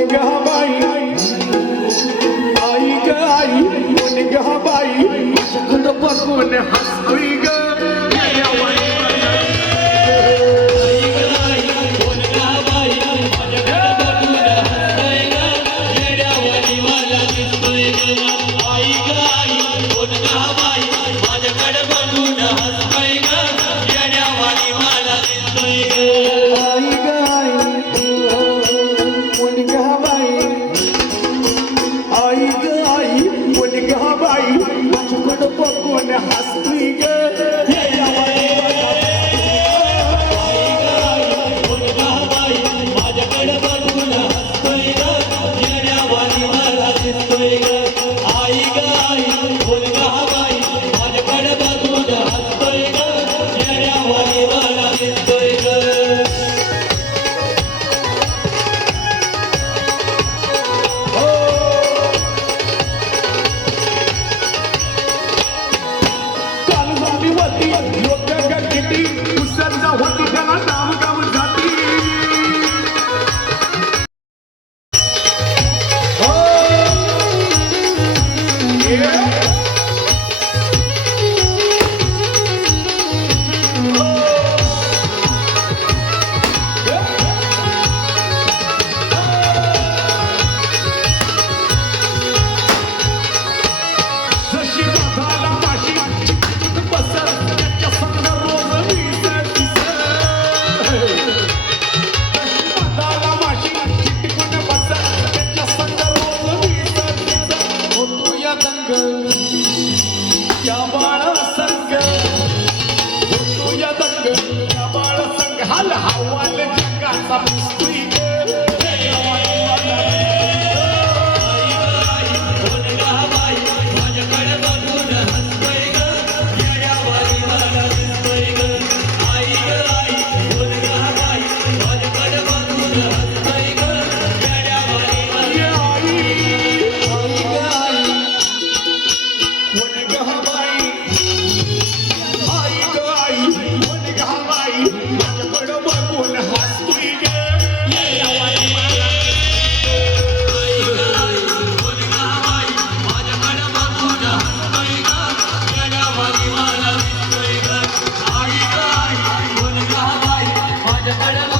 Hasbiga, Yes. Hal hawa ಬಡವ